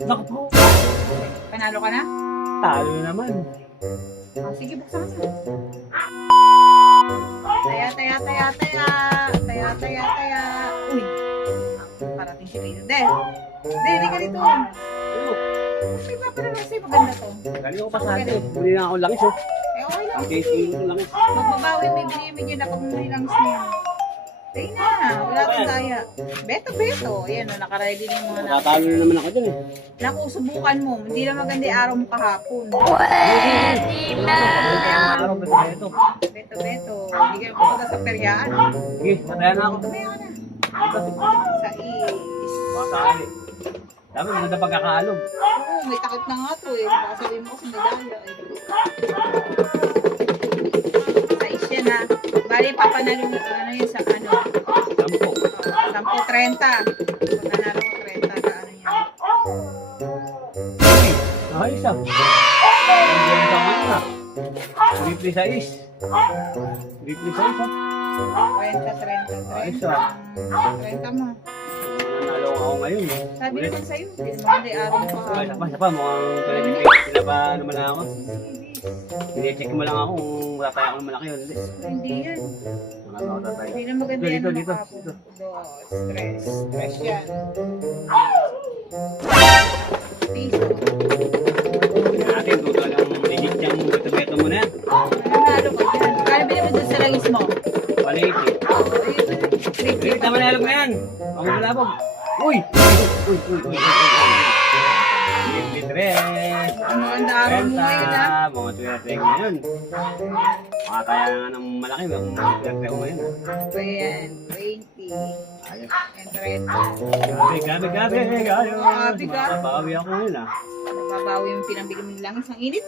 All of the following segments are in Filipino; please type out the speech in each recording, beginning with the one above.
Naku po. Panalo ka na? Talo na naman. Oh, sige, buksan mo. Taya, taya, taya, taya. Taya, taya, taya. Uy. Parating si Rino. Hindi ka dito. Kasi ba pala kasi maganda to? Galing ako pa sa atin. Muli na ako langis oh. Eh, okay lang. Okay, sige ko langis. Magbabawi may binibigyan ako ng langis niya. Ayun na, wala tong daya. Beto. Ayan o, nakaready na yung mga na. Nakatalo na naman ako dyan eh. Naku, subukan mo. Hindi na maganda yung araw mo kahapon. Pwede na! Araw ba tayo ito? Beto. Hindi kayo pupunta sa peryaan. Sige, patayan na ako. Tumaya ka na. Sa is. Pasakali. Dami, maganda pagkakaalog. Oo, may takip na nga to eh. Baka sabihin mo kasi medalya eh. Sa is yan ha. Bali, papanalo mo ano yun sa ano. 10. 10-30. Pag nanalo ko 30 na ano yan. Uy, ayos ah. Nandiyan sa mga na. Replay sa is. Replay sa is ah. 30. Ayos ah. 30 mo. Nanalo ako ngayon. Sabi naman sa'yo, hindi naman maganda yung araw mo Ay, kahapon. isa pa, mukhang talagang sila ba naman lang ako. Tine-check mo lang ako kung wala tayo akong malaki yun. Hindi. Hindi yan. Mga tao tayo. Hindi na maganda Dito, yan dito, ng dito. kahapon. Stress. Stress yan. Piso. Natin, tuto lang legit yung beto-beto mo na yan. Nanalo ko yan. Kaya binibig doon sa langis mo. 180. Hindi, tama na alam mo yan. Ako malabog. Uy! Uy! Litres! Ang maganda araw mo ngayon ha. Mga tuwerte ko ngayon. Makakaya nga ng malaki. Mga tuwerte ko ngayon. Ayan, 20. Ayos. And 30. Gabi. Gabi, gabi. Makabawi ako ngayon ah. Nababawi yung pinambili mo ng langis. Ang init.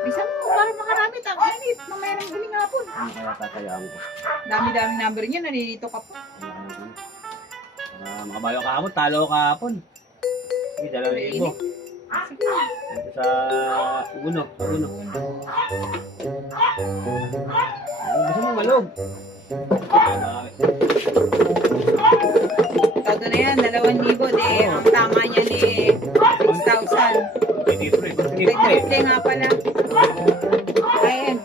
Bisa mo, para makaramit ang init. Mamaya ng huling hapon. Ano kaya tatayaan ko? Dami-dami number niya. Nalilito ka pa. Makabawi ako kahapon. Talo ako kahapon. Sige, 2,000. Sige. Ito sa Uno. Sa Uno. Gusto mo malog? Todo na yan, 2,000. De, ang tama niya ni 6,000. Triple nga pala. Ayan.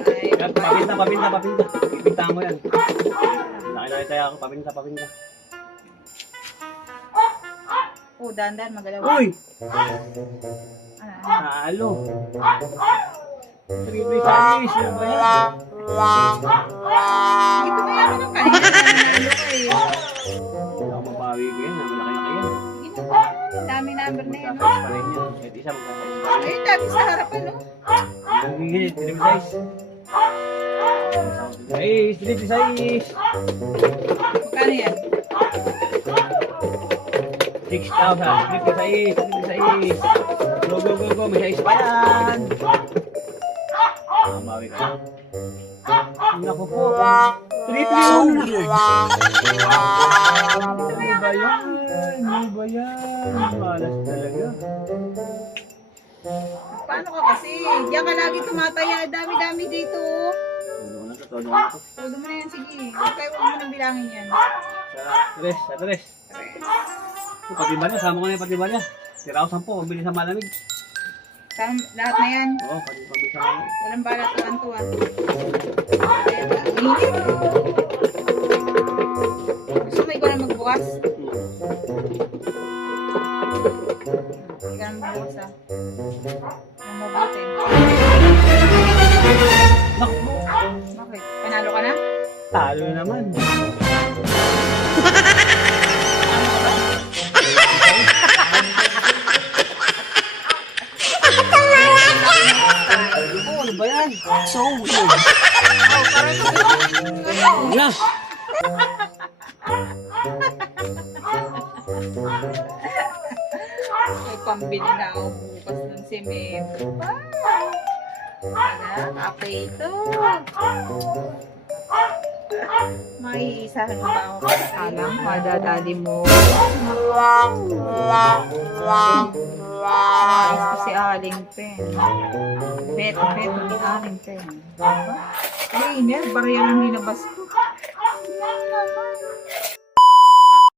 Papinta. Pipinta mo yan. Nakita tayo ako. Papinta. Oh, dandan, magalaw. Uy! Ano? Nalo. Triple size. Ano ba yan? Hindi ko mayaman ng kanina. Nanalo ka eh. Hindi ako mabawi ko yan. Malaki-laki yan. Sige na. Dami number na yan. Magkasize pa rin yan. Kahit isa magkasize pa rin. Ayun, dami sa harapan, no? Ang hihit, triple size. Triple size. Magkano yan? 6,000. Triple size. Go. May size pa yan. Mabawi ka. Naku po. Triple yun. Ano ba yan? Malas talaga. Paano ka kasi? Diyan ka lagi tumataya. Dami-dami dito. Todo na to. Todo mo na yan, sige. Huwag mo nang bilangin yan. Sa tres. Pati ba niya? Sama ko na yung pati ba niya? Tira ako 10. Pabili sa malamig. Lahat na yan. Oo, pabili sa malamig. Walang balat tuwan-tuwa. Init. Gusto mo ikaw na magbukas? Ikaw na magbukas ah. Ang mabuti. Naku! Bakit? Panalo ka na? Talo na naman. Ano ba yan? So weird. Yeah. May pambili na ako bukas ng semento. Kape ito. May isahan mo ba ako alam? Madadali mo. Ayos ko si Aling Pen. Beto, ni Aling Pen. Ay, barya nang linabas ko.